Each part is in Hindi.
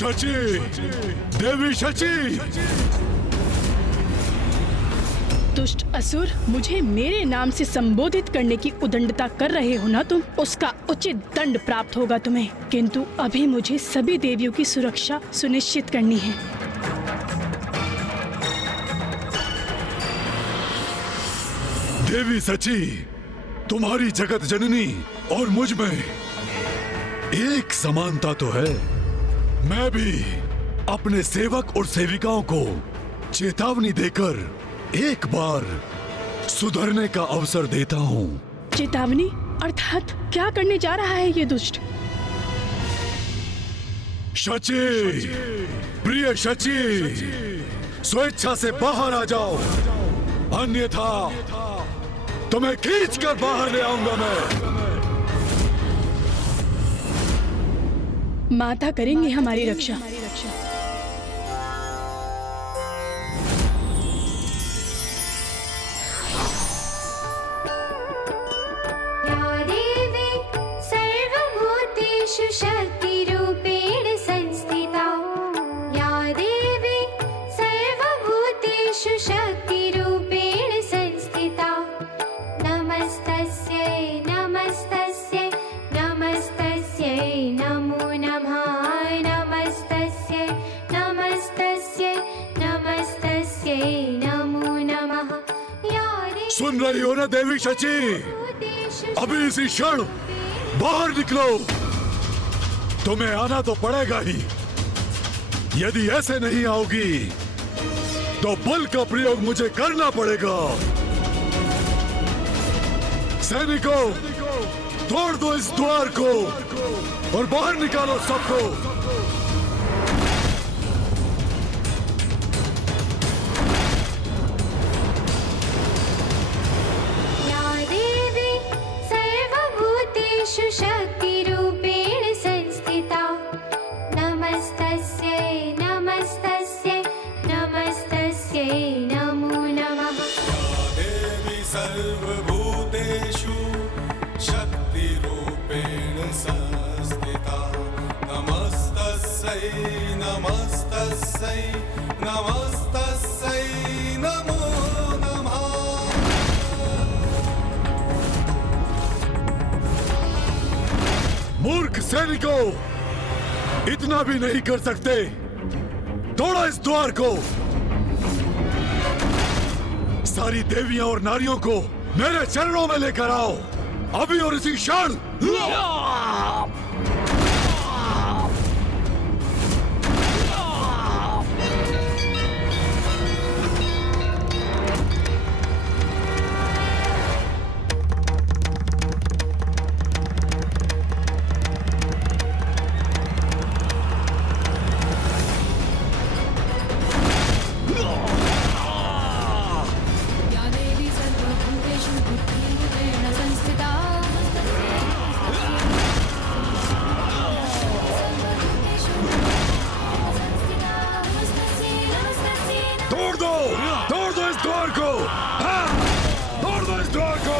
शची, देवी शची। दुष्ट असुर, मुझे मेरे नाम से संबोधित करने की उदंडता कर रहे हो ना तुम, उसका उचित दंड प्राप्त होगा तुम्हें। किंतु अभी मुझे सभी देवियों की सुरक्षा सुनिश्चित करनी है। देवी सची, तुम्हारी जगत जननी और मुझ में एक समानता तो है। मैं भी अपने सेवक और सेविकाओं को चेतावनी देकर एक बार सुधरने का अवसर देता हूँ। चेतावनी अर्थात क्या करने जा रहा है ये दुष्ट? शची, प्रिय शची, स्वेच्छा से बाहर आ जाओ, अन्यथा तुम्हें खींच कर बाहर ले आऊंगा मैं। माता करेंगे हमारी रक्षा। शक्तिरूपेण संस्थिता, या देवी सर्वभूतेषु शक्तिरूपेण संस्थिता। नमस्तस्यै नमस्तस्यै नमस्तस्यै नमो नमः। नमस्तस्यै नमस्तस्यै नमस्तस्यै नमो नमः। सुन रही हो ना देवी शची, अभी इसी क्षण बाहर निकलो। तुम्हें आना तो पड़ेगा ही। यदि ऐसे नहीं आओगी तो बल का प्रयोग मुझे करना पड़ेगा। सैनिकों, तोड़ दो इस द्वार को और बाहर निकालो सबको। या देवी सर्वभूतेषु शक्तिरूपेण संस्थिता। नमस्तस्यै नमस्तस्यै नमस्तस्यै नमो नमः। देवी सर्वभूतेषु शक्तिरूपेण संस्थिता। नमस्तस्यै नमस्तस्यै नमस्तस्यै नमो नमः। मूर्ख सैनिकों, इतना भी नहीं कर सकते। तोड़ो इस द्वार को। सारी देवियां और नारियों को मेरे चरणों में लेकर आओ, अभी और इसी क्षण। तोड़ दो इस द्वार को। हाँ, तोड़ दो इस द्वार को।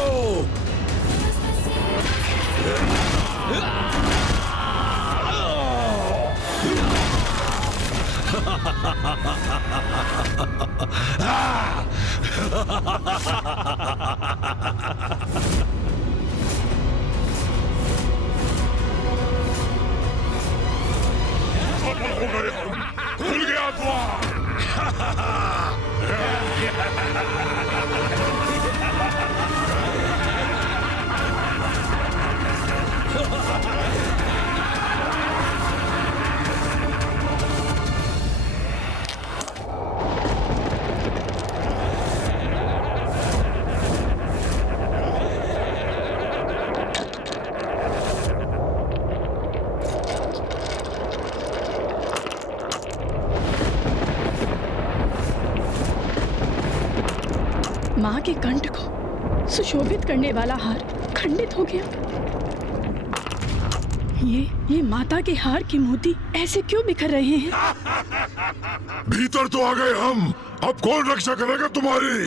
खुल गया द्वार। माँ के कंठ को सुशोभित करने वाला हार खंडित हो गया। ये माता के हार के मोती ऐसे क्यों बिखर रहे हैं? भीतर तो आ गए हम, अब कौन रक्षा करेगा तुम्हारी?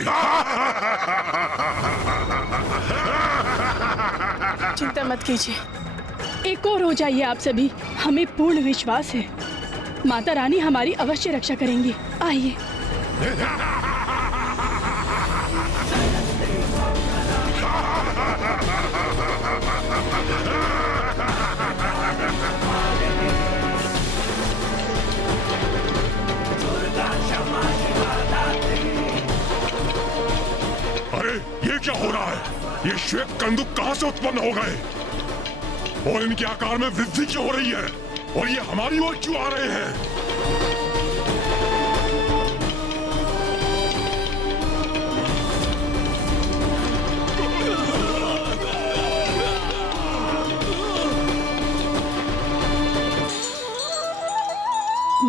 चिंता मत कीजिए, एक और हो जाइए आप सभी, हमें पूर्ण विश्वास है माता रानी हमारी अवश्य रक्षा करेंगी। आइए। अरे ये क्या हो रहा है? ये श्वेत कंदुक कहां से उत्पन्न हो गए और इनके आकार में वृद्धि क्यों हो रही है और ये हमारी ओर क्यों आ रहे हैं?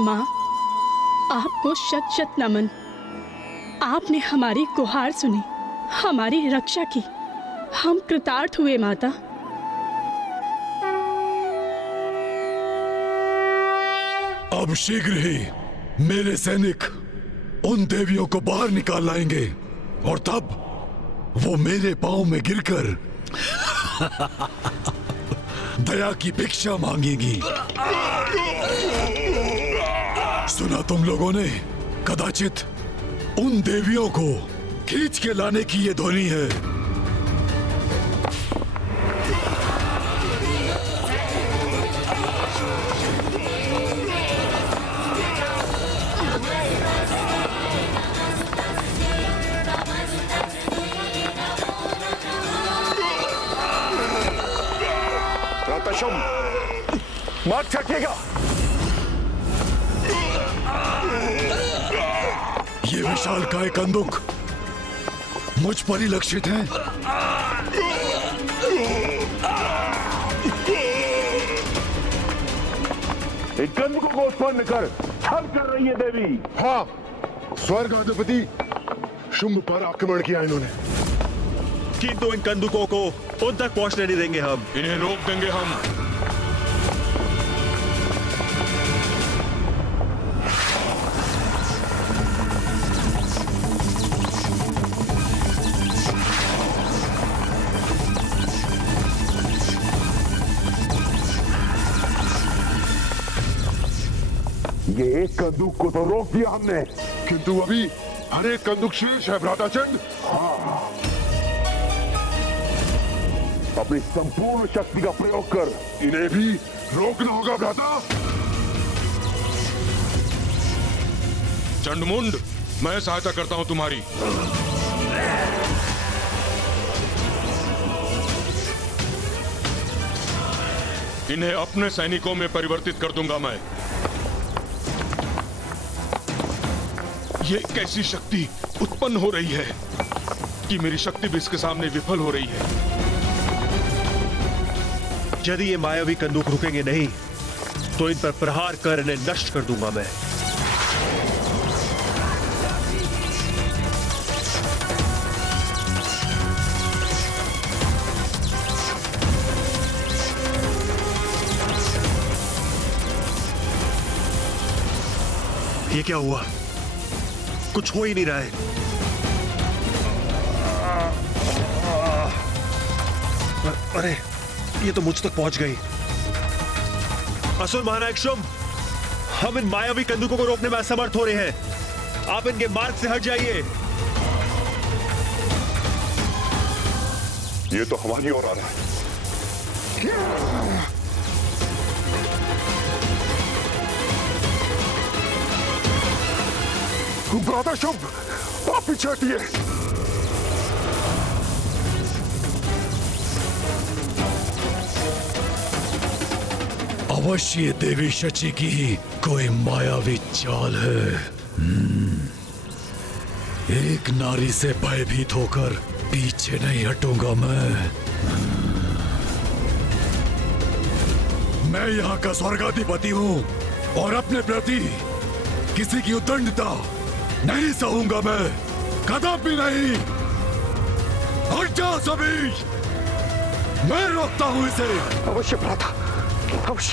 माँ, आपको शत शत नमन। आपने हमारी गुहार सुनी, हमारी रक्षा की। हम कृतार्थ हुए माता। अब शीघ्र ही मेरे सैनिक उन देवियों को बाहर निकाल लाएंगे और तब वो मेरे पांव में गिरकर दया की भिक्षा मांगेंगी। सुना तुम लोगों ने? कदाचित उन देवियों को खींच के लाने की ये ध्वनि है। मार छकेगा। ये विशालकाय कंदुक मुझ पर ही लक्षित है। एक कंदुक को उत्पन्न कर छल कर रही है देवी। हाँ, स्वर्ग अधिपति शुंभ पर आक्रमण किया इन्होंने। किंतु इन कंदुकों को उन तक पहुंचने नहीं देंगे हम। इन्हें रोक देंगे हम। ये एक कंदुक को तो रोक दिया हमने, किंतु अभी हर एक कंदुक शेष है भ्राताचंद। हाँ, अपनी संपूर्ण शक्ति का प्रयोग कर इन्हें भी रोकना होगा भ्राता। चंडमुंड, मैं सहायता करता हूं तुम्हारी। इन्हें अपने सैनिकों में परिवर्तित कर दूंगा मैं। ये कैसी शक्ति उत्पन्न हो रही है कि मेरी शक्ति भी इसके सामने विफल हो रही है। यदि ये मायावी कंदूक रुकेंगे नहीं तो इन पर प्रहार कर इन्हें नष्ट कर दूंगा मैं। ये क्या हुआ? कुछ हो ही नहीं रहा है। अरे ये तो मुझ तक पहुंच गई। असुर महानायक शुंभ, हम इन मायावी कंदुकों को रोकने में असमर्थ हो रहे हैं। आप इनके मार्ग से हट जाइए। ये तो हमारी ओर आ रहा है। भ्राता शुंभ, आप पीछे हटिए। अवश्य ये देवी शची की ही कोई मायावी चाल है। एक नारी से भयभीत होकर पीछे नहीं हटूंगा मैं यहाँ का स्वर्गाधिपति हूँ और अपने प्रति किसी की उद्दंडता नहीं सहूंगा मैं, कदापि नहीं। हट जाओ सभी, मैं रोकता हूँ इसे। अवश्य भ्राता, अवश्य।